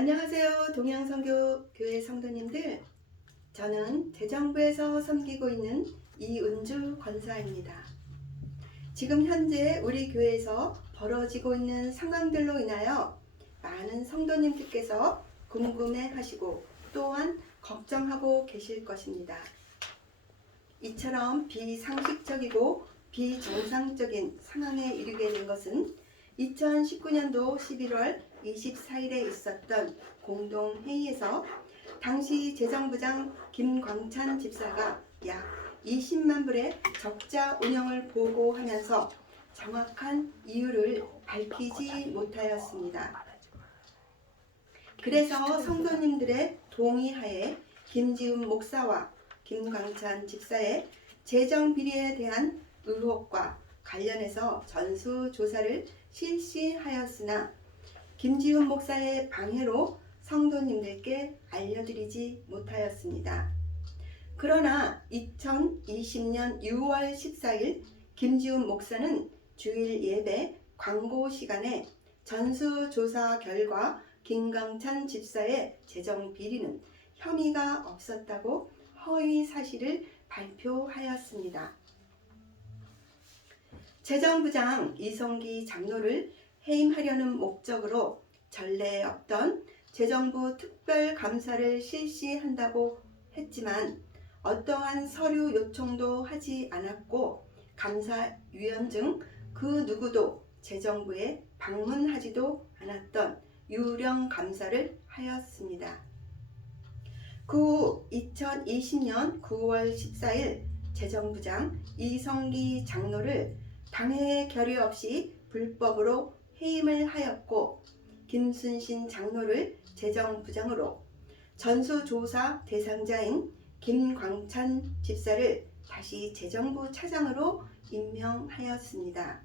안녕하세요. 동양선교교회 성도님들. 저는 재정부에서 섬기고 있는 이은주 권사입니다. 지금 현재 우리 교회에서 벌어지고 있는 상황들로 인하여 많은 성도님들께서 궁금해하시고 또한 걱정하고 계실 것입니다. 이처럼 비상식적이고 비정상적인 상황에 이르게 된 것은 2019년도 11월 24일에 있었던 공동회의에서 당시 재정부장 김광찬 집사가 약 20만 불의 적자 운영을 보고하면서 정확한 이유를 밝히지 못하였습니다. 그래서 성도님들의 동의하에 김지훈 목사와 김광찬 집사의 재정 비리에 대한 의혹과 관련해서 전수조사를 실시하였으나 김지훈 목사의 방해로 성도님들께 알려드리지 못하였습니다. 그러나 2020년 6월 14일 김지훈 목사는 주일 예배 광고 시간에 전수조사 결과 김광찬 집사의 재정 비리는 혐의가 없었다고 허위 사실을 발표하였습니다. 재정부장 이성기 장로를 해임하려는 목적으로 전례 없던 재정부 특별감사를 실시한다고 했지만 어떠한 서류 요청도 하지 않았고 감사위원 중 그 누구도 재정부에 방문하지도 않았던 유령 감사를 하였습니다. 그 후 2020년 9월 14일 재정부장 이성기 장로를 당회의 결의 없이 불법으로 해임을 하였고 김순신 장로를 재정부장으로 전수조사 대상자인 김광찬 집사를 다시 재정부 차장으로 임명하였습니다.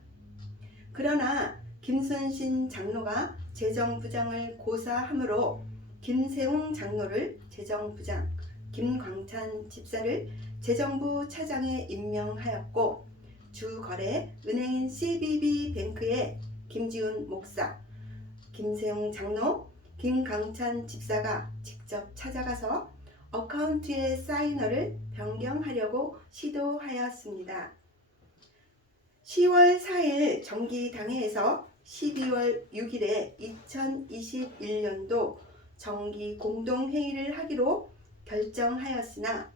그러나 김순신 장로가 재정부장을 고사하므로 김세웅 장로를 재정부장, 김광찬 집사를 재정부 차장에 임명하였고 주거래 은행인 CBB뱅크에 김지훈 목사, 김세웅 장로, 김광찬 집사가 직접 찾아가서 어카운트의 사이너를 변경하려고 시도하였습니다. 10월 4일 정기당회에서 12월 6일에 2021년도 정기 공동회의를 하기로 결정하였으나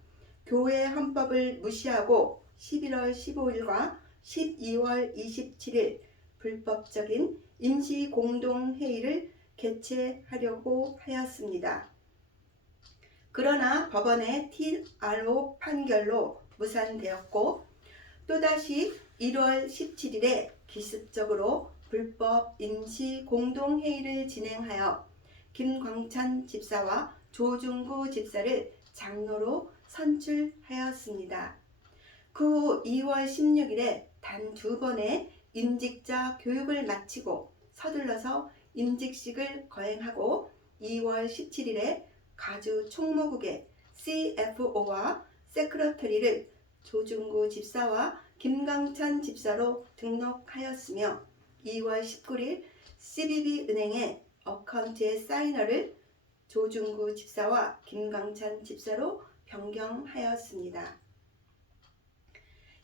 교회 헌법을 무시하고 11월 15일과 12월 27일 불법적인 임시공동회의를 개최하려고 하였습니다. 그러나 법원의 TRO 판결로 무산되었고 또다시 1월 17일에 기습적으로 불법 임시공동회의를 진행하여 김광찬 집사와 조중구 집사를 장로로 선출하였습니다. 그 후 2월 16일에 단 2번의 임직자 교육을 마치고 서둘러서 임직식을 거행하고 2월 17일에 가주 총무국의 CFO와 세크러터리를 조중구 집사와 김광찬 집사로 등록하였으며 2월 19일 CBB은행에 어카운트의 사이너를 조중구 집사와 김광찬 집사로 변경하였습니다.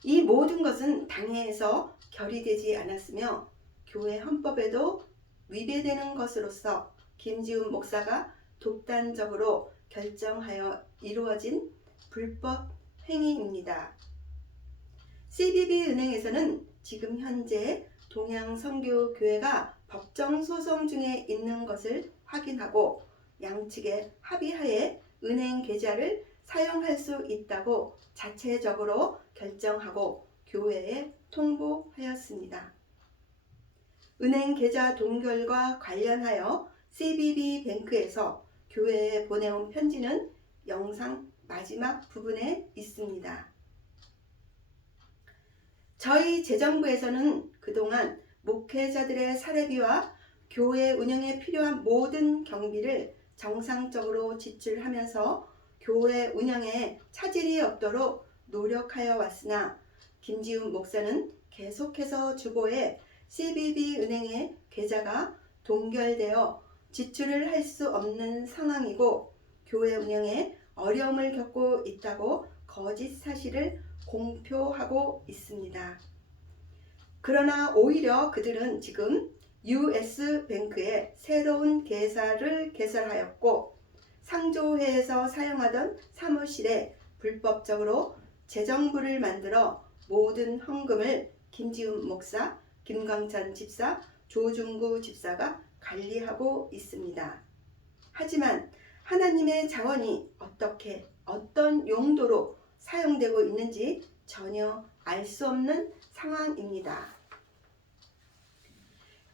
이 모든 것은 당회에서 결의되지 않았으며 교회 헌법에도 위배되는 것으로서 김지훈 목사가 독단적으로 결정하여 이루어진 불법 행위입니다. CBB은행에서는 지금 현재 동양선교교회가 법정소송 중에 있는 것을 확인하고 양측의 합의하에 은행 계좌를 사용할 수 있다고 자체적으로 결정하고 교회에 통보하였습니다. 은행 계좌 동결과 관련하여 CBB뱅크에서 교회에 보내온 편지는 영상 마지막 부분에 있습니다. 저희 재정부에서는 그동안 목회자들의 사례비와 교회 운영에 필요한 모든 경비를 정상적으로 지출하면서 교회 운영에 차질이 없도록 노력하여 왔으나 김지훈 목사는 계속해서 주보에 CBB은행의 계좌가 동결되어 지출을 할 수 없는 상황이고 교회 운영에 어려움을 겪고 있다고 거짓 사실을 공표하고 있습니다. 그러나 오히려 그들은 지금 US뱅크에 새로운 계사를 개설하였고 상조회에서 사용하던 사무실에 불법적으로 재정부를 만들어 모든 헌금을 김지훈 목사, 김광찬 집사, 조중구 집사가 관리하고 있습니다. 하지만 하나님의 자원이 어떻게 어떤 용도로 사용되고 있는지 전혀 알 수 없는 상황입니다.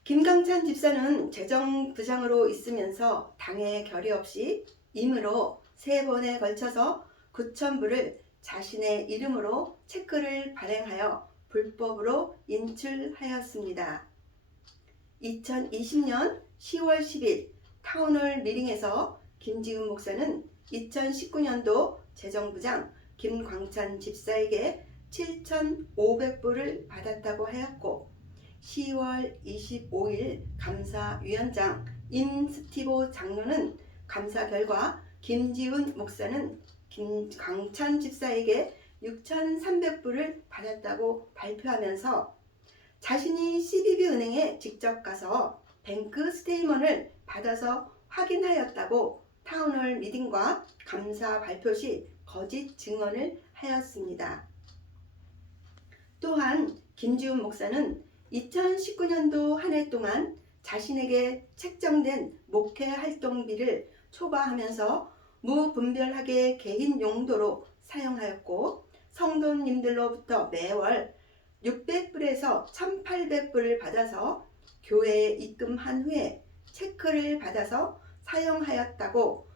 김광찬 집사는 재정부장으로 있으면서 당의 결의 없이 임의로 3번에 걸쳐서 9,000불을 자신의 이름으로 체크를 발행하여 불법으로 인출하였습니다. 2020년 10월 10일 타운홀 미팅에서 김지훈 목사는 2019년도 재정부장 김광찬 집사에게 7,500불을 받았다고 하였고 10월 25일 감사위원장 임스티보 장로는 감사 결과 김지훈 목사는 김광찬 집사에게 6,300불을 받았다고 발표하면서 자신이 CBB은행에 직접 가서 뱅크 스테이먼을 받아서 확인하였다고 타운홀 미팅과 감사 발표 시 거짓 증언을 하였습니다. 또한 김지훈 목사는 2019년도 한 해 동안 자신에게 책정된 목회 활동비를 초과하면서 무분별하게 개인 용도로 사용하였고 성도님들로부터 매월 600불에서 1,800불을 받아서 교회에 입금한 후에 체크를 받아서 사용하였다고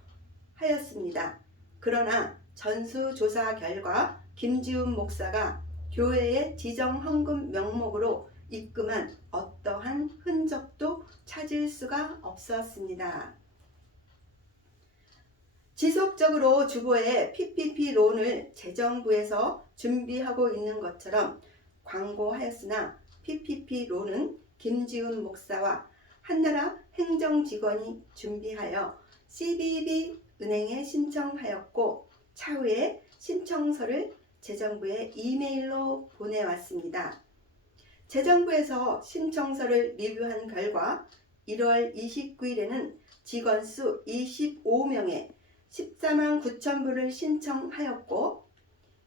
하였습니다. 그러나 전수조사 결과 김지훈 목사가 교회의 지정 헌금 명목으로 입금한 어떠한 흔적도 찾을 수가 없었습니다. 지속적으로 주보에 PPP 론을 재정부에서 준비하고 있는 것처럼 광고하였으나 PPP 론은 김지훈 목사와 한나라 행정직원이 준비하여 CBB 은행에 신청하였고 차후에 신청서를 재정부에 이메일로 보내왔습니다. 재정부에서 신청서를 리뷰한 결과 1월 29일에는 직원 수 25명에 14만 9천 불을 신청하였고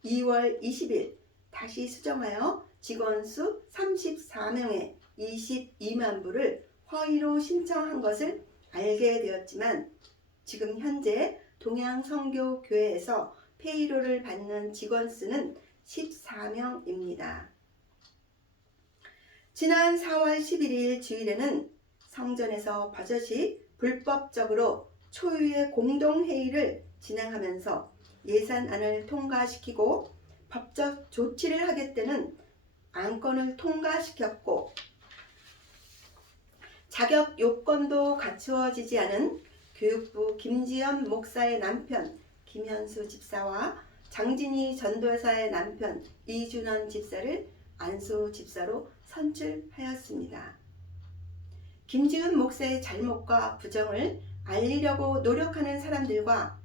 2월 20일 다시 수정하여 직원 수 34명에 22만 불을 허위로 신청한 것을 알게 되었지만 지금 현재 동양선교교회에서 페이롤을 받는 직원 수는 14명입니다. 지난 4월 11일 주일에는 성전에서 버젓이 불법적으로 초유의 공동회의를 진행하면서 예산안을 통과시키고 법적 조치를 하겠다는 안건을 통과시켰고 자격 요건도 갖추어지지 않은 교육부 김지연 목사의 남편 김현수 집사와 장진희 전도사의 남편 이준원 집사를 안수 집사로 선출하였습니다. 김지훈 목사의 잘못과 부정을 알리려고 노력하는 사람들과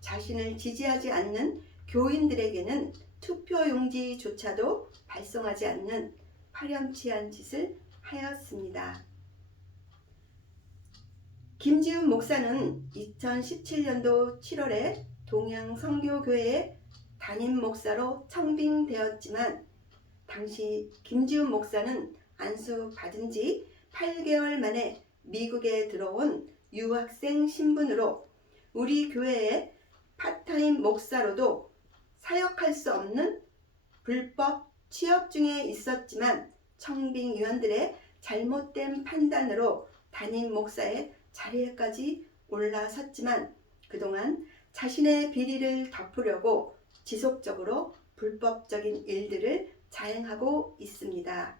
자신을 지지하지 않는 교인들에게는 투표용지조차도 발송하지 않는 파렴치한 짓을 하였습니다. 김지훈 목사는 2017년도 7월에 동양선교교회의 담임 목사로 청빙되었지만 당시 김지훈 목사는 안수 받은 지 8개월 만에 미국에 들어온 유학생 신분으로 우리 교회의 파타임 목사로도 사역할 수 없는 불법 취업 중에 있었지만 청빙위원들의 잘못된 판단으로 담임 목사의 자리에까지 올라섰지만 그동안 자신의 비리를 덮으려고 지속적으로 불법적인 일들을 자행하고 있습니다.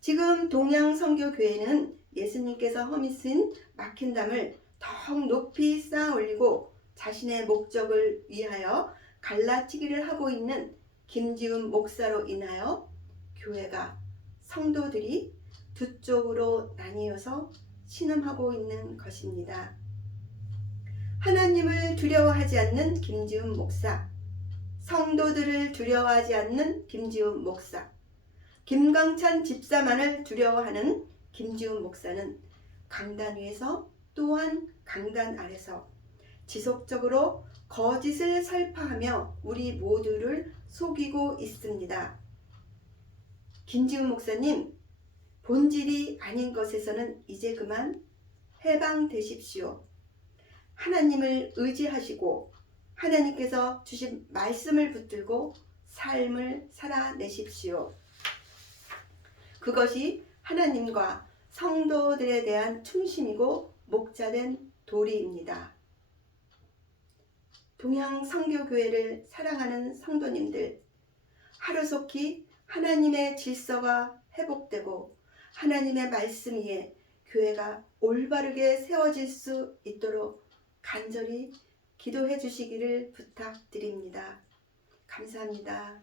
지금 동양선교교회는 예수님께서 허미신 막힌 담을 더욱 높이 쌓아 올리고 자신의 목적을 위하여 갈라치기를 하고 있는 김지훈 목사로 인하여 교회가 성도들이 두 쪽으로 나뉘어서 신음하고 있는 것입니다. 하나님을 두려워하지 않는 김지훈 목사, 성도들을 두려워하지 않는 김지훈 목사, 김광찬 집사만을 두려워하는 김지훈 목사는 강단 위에서 또한 강단 아래서 지속적으로 거짓을 설파하며 우리 모두를 속이고 있습니다. 김지훈 목사님, 본질이 아닌 것에서는 이제 그만 해방되십시오. 하나님을 의지하시고 하나님께서 주신 말씀을 붙들고 삶을 살아내십시오. 그것이 하나님과 성도들에 대한 충심이고 목자된 도리입니다. 동양선교교회를 사랑하는 성도님들, 하루속히 하나님의 질서가 회복되고 하나님의 말씀 위에 교회가 올바르게 세워질 수 있도록 간절히 기도해 주시기를 부탁드립니다. 감사합니다.